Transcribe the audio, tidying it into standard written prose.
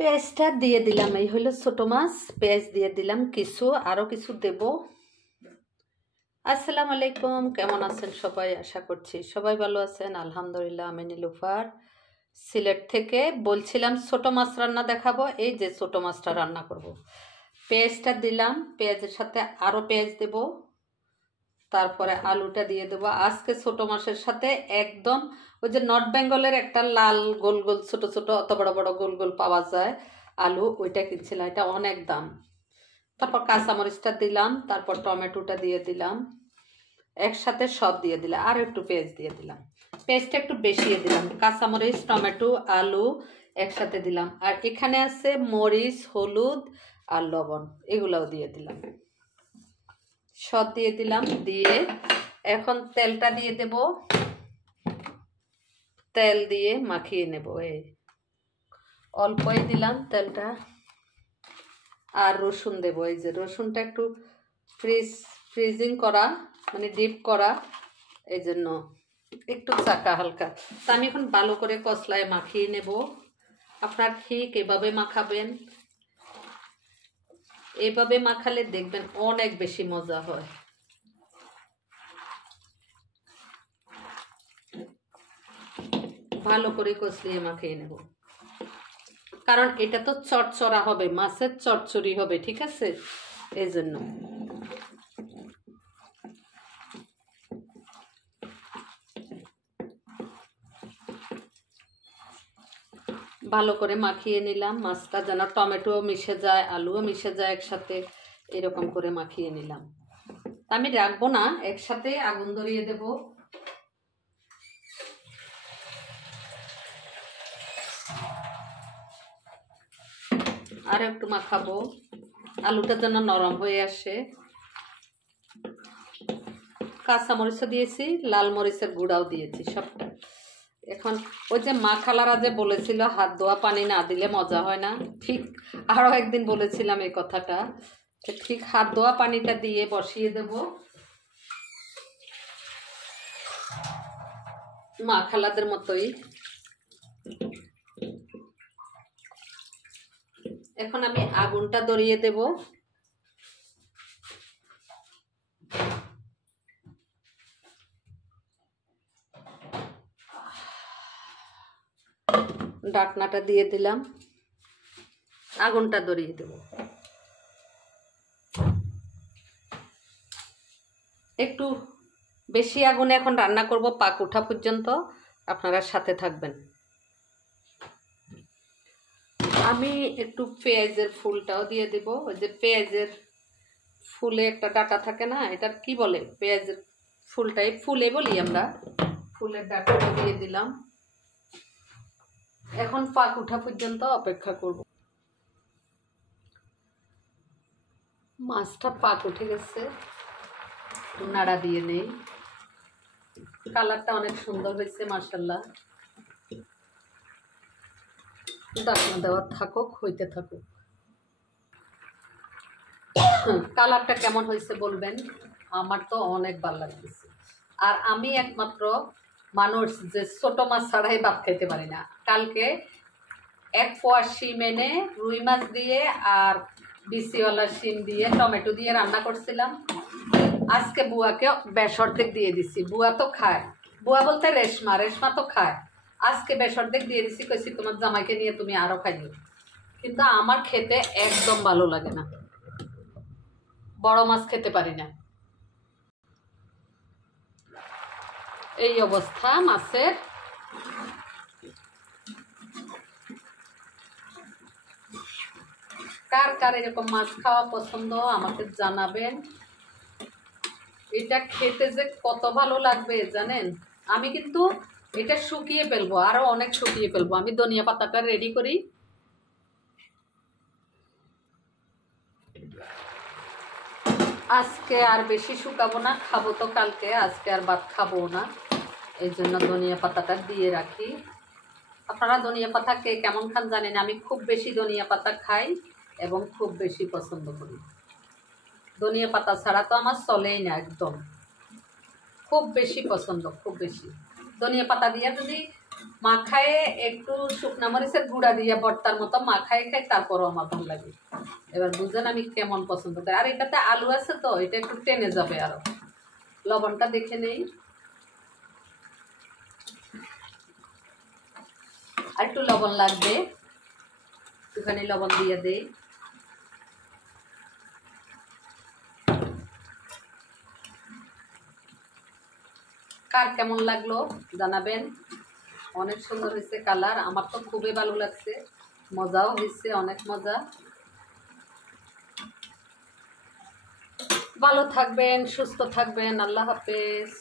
পেঁয়াজটা দিয়ে দিলাম, এই হলো ছোট মাছ। পেঁয়াজ দিয়ে দিলাম কিছু, আরও কিছু দেব। আসসালামু আলাইকুম, কেমন আছেন সবাই? আশা করছি সবাই ভালো আছেন। আলহামদুলিল্লাহ। আমি নীলুফার, সিলেট থেকে বলছিলাম ছোট মাছ রান্না দেখাবো। এই যে ছোট মাছটা রান্না করব। পেঁয়াজটা দিলাম, পেঁয়াজের সাথে আরও পেঁয়াজ দেব, তারপরে আলুটা দিয়ে দেবো। আজকে ছোট মাছের সাথে একদম ওই যে নর্থ বেঙ্গলের একটা লাল গোল গোল ছোট ছোট অত বড় বড় গোল গোল পাওয়া যায় আলু, ওইটা কিনছিলাম, এটা অনেক দাম। তারপর কাঁচামরিচটা দিলাম, তারপর টমেটোটা দিয়ে দিলাম, একসাথে সব দিয়ে দিলাম, আর একটু পেঁয়াজ দিয়ে দিলাম। পেঁয়াজটা একটু বেশি দিলাম, কাঁচামরিচ টমেটো আলু একসাথে দিলাম। আর এখানে আছে মরিচ হলুদ আর লবণ, এগুলাও দিয়ে দিলাম, সব দিয়ে দিলাম। দিয়ে এখন তেলটা দিয়ে দেব, তেল দিয়ে মাখিয়ে নেব। এই অল্পই দিলাম তেলটা। আর রসুন দেব, এই যে রসুনটা একটু ফ্রিজিং করা, মানে ডিপ করা, এই জন্য একটু চাকা হালকা। তা আমি এখন ভালো করে কসলায় মাখিয়ে নেব। আপনার ঠিক এভাবে মাখাবেন, এভাবে মাখালে দেখবেন অনেক বেশি মজা হয়। ভালো করে কষলিয়ে মাখিয়ে নেব, কারণ এটা তো চটচড়া হবে, মাছের চটচড়ি হবে, ঠিক আছে? এই জন্য ভালো করে মাখিয়ে নিলাম। মাছটা যেন টমেটো মিশে যায়, আলুও মিশে যায় একসাথে, এরকম করে মাখিয়ে নিলাম। আমি রাখবো না, একসাথে আগুন ধরিয়ে দেব। আর একটু মাখাবো, আলুটা যেন নরম হয়ে আসে। কাঁচা মরিচও দিয়েছি, লাল মরিচের গুঁড়াও দিয়েছি, সবটা। এখন ওই যে মা খালারা যে বলেছিল হাত ধোয়া পানি না দিলে মজা হয় না, ঠিক আরও একদিন বলেছিলাম এই কথাটা, ঠিক হাত ধোয়া পানিটা দিয়ে বসিয়ে দেব। মা খালাদের মতোই। এখন আমি আগুনটা ধরিয়ে দেব। ঢাকনাটা দিয়ে দিলাম, আগুনটা ধরিয়ে দেব। একটু বেশি আগুনে এখন রান্না করব, পাক ওঠা পর্যন্ত আপনারা সাথে থাকবেন। আমি একটু পেঁয়াজের ফুলটাও দিয়ে দেব। ওই যে পেঁয়াজের ফুলে একটা ডাঁটা থাকে না, এটা কি বলে, পেঁয়াজের ফুলটাই ফুলে বলি আমরা, ফুলের ডাঁটাটা দিয়ে দিলাম। এখন পাক ওঠা পর্যন্ত অপেক্ষা করব। মাছটা পাক উঠে গেছে, নাড়া দিয়ে নেই। কালারটা অনেক সুন্দর হয়েছে মাশাআল্লাহ। ঢাকনা দেওয়া থাকুক, হইতে থাকুক। কালারটা কেমন হয়েছে বলবেন, আমার তো অনেক ভালো লাগতেছে। আর আমি একমাত্র মানুষ যে ছোট মাছ ছাড়াই ভাত খেতে পারি না। কালকে 1 পোয়া শিম এনে রুই মাছ দিয়ে আর বিসিওয়ালা শিম দিয়ে টমেটো দিয়ে রান্না করছিলাম। আজকে বুয়াকে বেশ অর্ধেক দিয়ে দিছি, বুয়া তো খায়, বুয়া বলতে রেশমা, রেশমা তো খায়। আজকে বেশ অর্ধেক দিয়ে দিছি, কইছি তোমার জামাইকে নিয়ে তুমি আরও খাইও। কিন্তু আমার খেতে একদম ভালো লাগে না, বড় মাছ খেতে পারি না। এই অবস্থা মাছের। কার কার এরকম মাছ খাওয়া পছন্দ আমাকে জানাবেন। এটা খেতে যে কত ভালো লাগবে জানেন। আমি কিন্তু এটা শুকিয়ে ফেলবো, আরো অনেক শুকিয়ে ফেলবো। আমি ধনিয়া পাতাটা রেডি করি। আজকে আর বেশি শুকাবো না, খাবো তো কালকে, আজকে আর ভাত খাবো না, এই জন্য ধনিয়া পাতাটা দিয়ে রাখি। আপনারা ধনিয়া পাতা কে কেমন খান জানেন, আমি খুব বেশি ধনিয়া পাতা খাই এবং খুব বেশি পছন্দ করি। ধনিয়া পাতা ছাড়া তো আমার চলেই না, একদম খুব বেশি পছন্দ, খুব বেশি। ধনিয়া পাতা দিয়ে যদি মাখায়ে একটু শুকনা মরিচের গুঁড়া দিয়ে ভর্তার মতো মাখায় খাই, তারপরও আমার ভালো লাগে। এবার বুঝেন আমি কেমন পছন্দ করি। আর এটাতে আলু আছে তো, এটা একটু টেনে যাবে আরো। লবণটা দেখে নেই, আর একটু লবণ লাগবে, একটুখানি লবণ দিয়ে দেই। কার কেমন লাগলো জানাবেন। অনেক সুন্দর হয়েছে কালার, আমার তো খুবই ভালো লাগছে, মজাও হয়েছে, অনেক মজা। ভালো থাকবেন, সুস্থ থাকবেন, আল্লাহ হাফেজ।